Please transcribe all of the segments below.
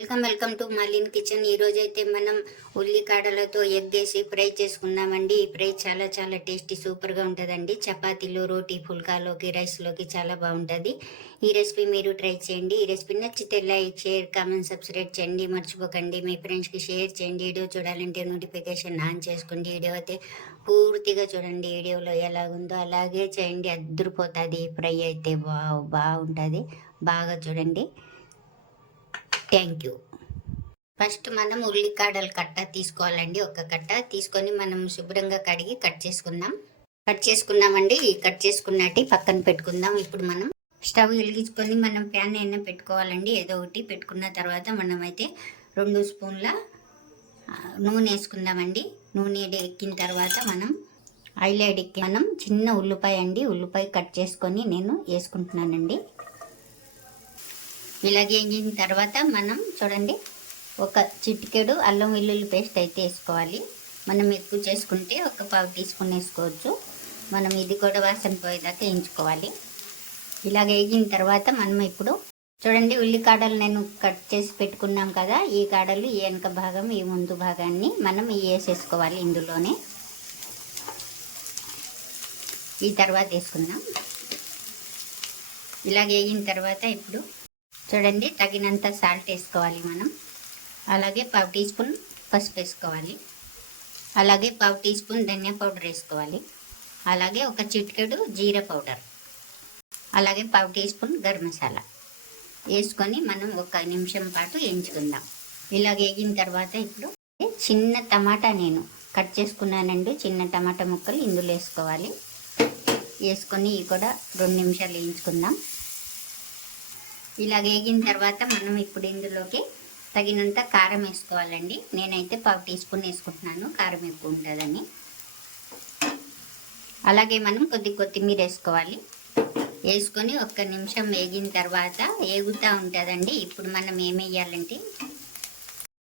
Welcome welcome to మలిన్ kitchen. ఈరోజు అయితే మనం ఉల్లికాడలతో ఎగ్ వేసి ఫ్రై చేసుకున్నామండి ఈ ఫ్రై చాలా చాలా టేస్టీ సూపర్గా ఉంటుందండి. చపాతీలు రోటీ ఫుల్కాలోకి రైస్లోకి చాలా బాగుంటుంది. ఈ రెసిపీ మీరు ట్రై చేయండి. ఈ రెసిపీ నచ్చితే లైక్ షేర్ కామెంట్ సబ్స్క్రైబ్ చేయండి. మర్చిపోకండి. మీ ఫ్రెండ్స్కి షేర్ చేయండి. వీడియో చూడాలంటే నోటిఫికేషన్ ఆన్ చేసుకోండి. వీడియో అయితే పూర్తిగా చూడండి. వీడియోలో ఎలాగుందో అలాగే చేయండి. అద్దరిపోతుంది. ఫ్రై అయితే బా బాగుంటుంది. బాగా చూడండి. థ్యాంక్ యూ ఫస్ట్ మనం ఉల్లికాడలు కట్ట తీసుకోవాలండి. ఒక కట్ట తీసుకొని మనం శుభ్రంగా కడిగి కట్ చేసుకుందాం. కట్ చేసుకున్నామండి. కట్ చేసుకున్నట్టు పక్కన పెట్టుకుందాం. ఇప్పుడు మనం స్టవ్ వెలిగించుకొని మనం ప్యాన్ అయినా పెట్టుకోవాలండి. ఏదో ఒకటి పెట్టుకున్న తర్వాత మనం అయితే రెండు స్పూన్ల నూనె వేసుకుందామండి. నూనె ఎక్కిన తర్వాత మనం ఆయిల్ ఎక్కి మనం చిన్న ఉల్లిపాయ అండి. ఉల్లిపాయ కట్ చేసుకొని నేను వేసుకుంటున్నానండి. ఇలాగే వేగిన తర్వాత మనం చూడండి ఒక చిటికెడు అల్లం వెల్లుల్లి పేస్ట్ అయితే వేసుకోవాలి. మనం ఎక్కువ చేసుకుంటే ఒక పావు టీ స్పూన్ వేసుకోవచ్చు. మనం ఇది కూడా వాసన పోయేదాకా వేయించుకోవాలి. ఇలాగ వేగిన తర్వాత మనం ఇప్పుడు చూడండి ఉల్లి కాడలు నేను కట్ చేసి పెట్టుకున్నాం కదా ఈ కాడలు ఈ వెనక భాగం ఈ ముందు భాగాన్ని మనం వేసేసుకోవాలి ఇందులోనే. ఈ తర్వాత వేసుకుందాం. ఇలాగ వేగిన తర్వాత ఇప్పుడు చూడండి తగినంత సాల్ట్ వేసుకోవాలి మనం. అలాగే పావు టీ స్పూన్ పసుపు వేసుకోవాలి. అలాగే పావు టీ స్పూన్ ధనియా పౌడర్ వేసుకోవాలి. అలాగే ఒక చిటికెడు జీరా పౌడర్. అలాగే పావు టీ స్పూన్ గరం మసాలా వేసుకొని మనం ఒక నిమిషం పాటు వేయించుకుందాం. ఇలా వేగిన తర్వాత ఇప్పుడు చిన్న టమాటా నేను కట్ చేసుకున్నానండి. చిన్న టమాటా ముక్కలు ఇందులో వేసుకోవాలి. వేసుకొని ఇవి కూడా రెండు నిమిషాలు వేయించుకుందాం. ఇలా వేగిన తర్వాత మనం ఇప్పుడు ఇందులోకి తగినంత కారం వేసుకోవాలండి. నేనైతే పావు టీ స్పూన్ వేసుకుంటున్నాను. కారం ఎక్కువ ఉంటుందని అలాగే మనం కొద్ది కొత్తిమీర వేసుకోవాలి. వేసుకొని ఒక్క నిమిషం వేగిన తర్వాత వేగుతూ ఉంటుందండి. ఇప్పుడు మనం ఏమేయాలంటే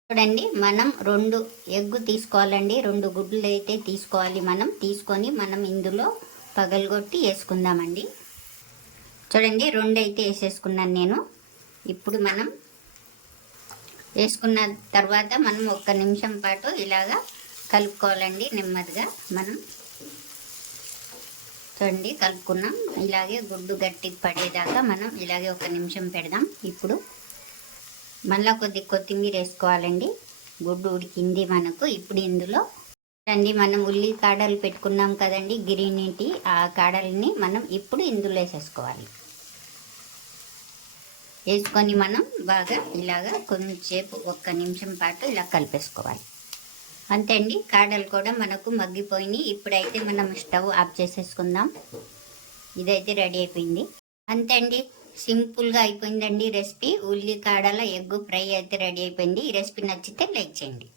చూడండి మనం రెండు ఎగ్గు తీసుకోవాలండి. రెండు గుడ్లు అయితే తీసుకోవాలి మనం. తీసుకొని మనం ఇందులో పగలగొట్టి వేసుకుందామండి. చూడండి రెండు అయితే వేసేసుకున్నాను నేను. ఇప్పుడు మనం వేసుకున్న తర్వాత మనం ఒక్క నిమిషం పాటు ఇలాగా కలుపుకోవాలండి నెమ్మదిగా. మనం చూడండి కలుపుకున్నాం. ఇలాగే గుడ్డు గట్టి పడేదాకా మనం ఇలాగే ఒక నిమిషం పెడదాం. ఇప్పుడు మళ్ళీ కొద్ది కొత్తిమీర వేసుకోవాలండి. గుడ్డు ఉడికింది మనకు. ఇప్పుడు ఇందులో అండి మనం ఉల్లి కాడలు పెట్టుకున్నాం కదండి గ్రీన్ టీ ఆ కాడల్ని మనం ఇప్పుడు ఇందులో వేసేసుకోవాలి. వేసుకొని మనం బాగా ఇలాగా కొంచెంసేపు ఒక్క నిమిషం పాటు ఇలా కలిపేసుకోవాలి. అంతే అండి కాడలు కూడా మనకు మగ్గిపోయినాయి. ఇప్పుడైతే మనం స్టవ్ ఆఫ్ చేసేసుకుందాం. ఇదైతే రెడీ అయిపోయింది. అంతే అండి సింపుల్గా అయిపోయిందండి రెసిపీ. ఉల్లి కాడల ఎగ్గు ఫ్రై అయితే రెడీ అయిపోయింది. ఈ రెసిపీ నచ్చితే లైక్ చేయండి.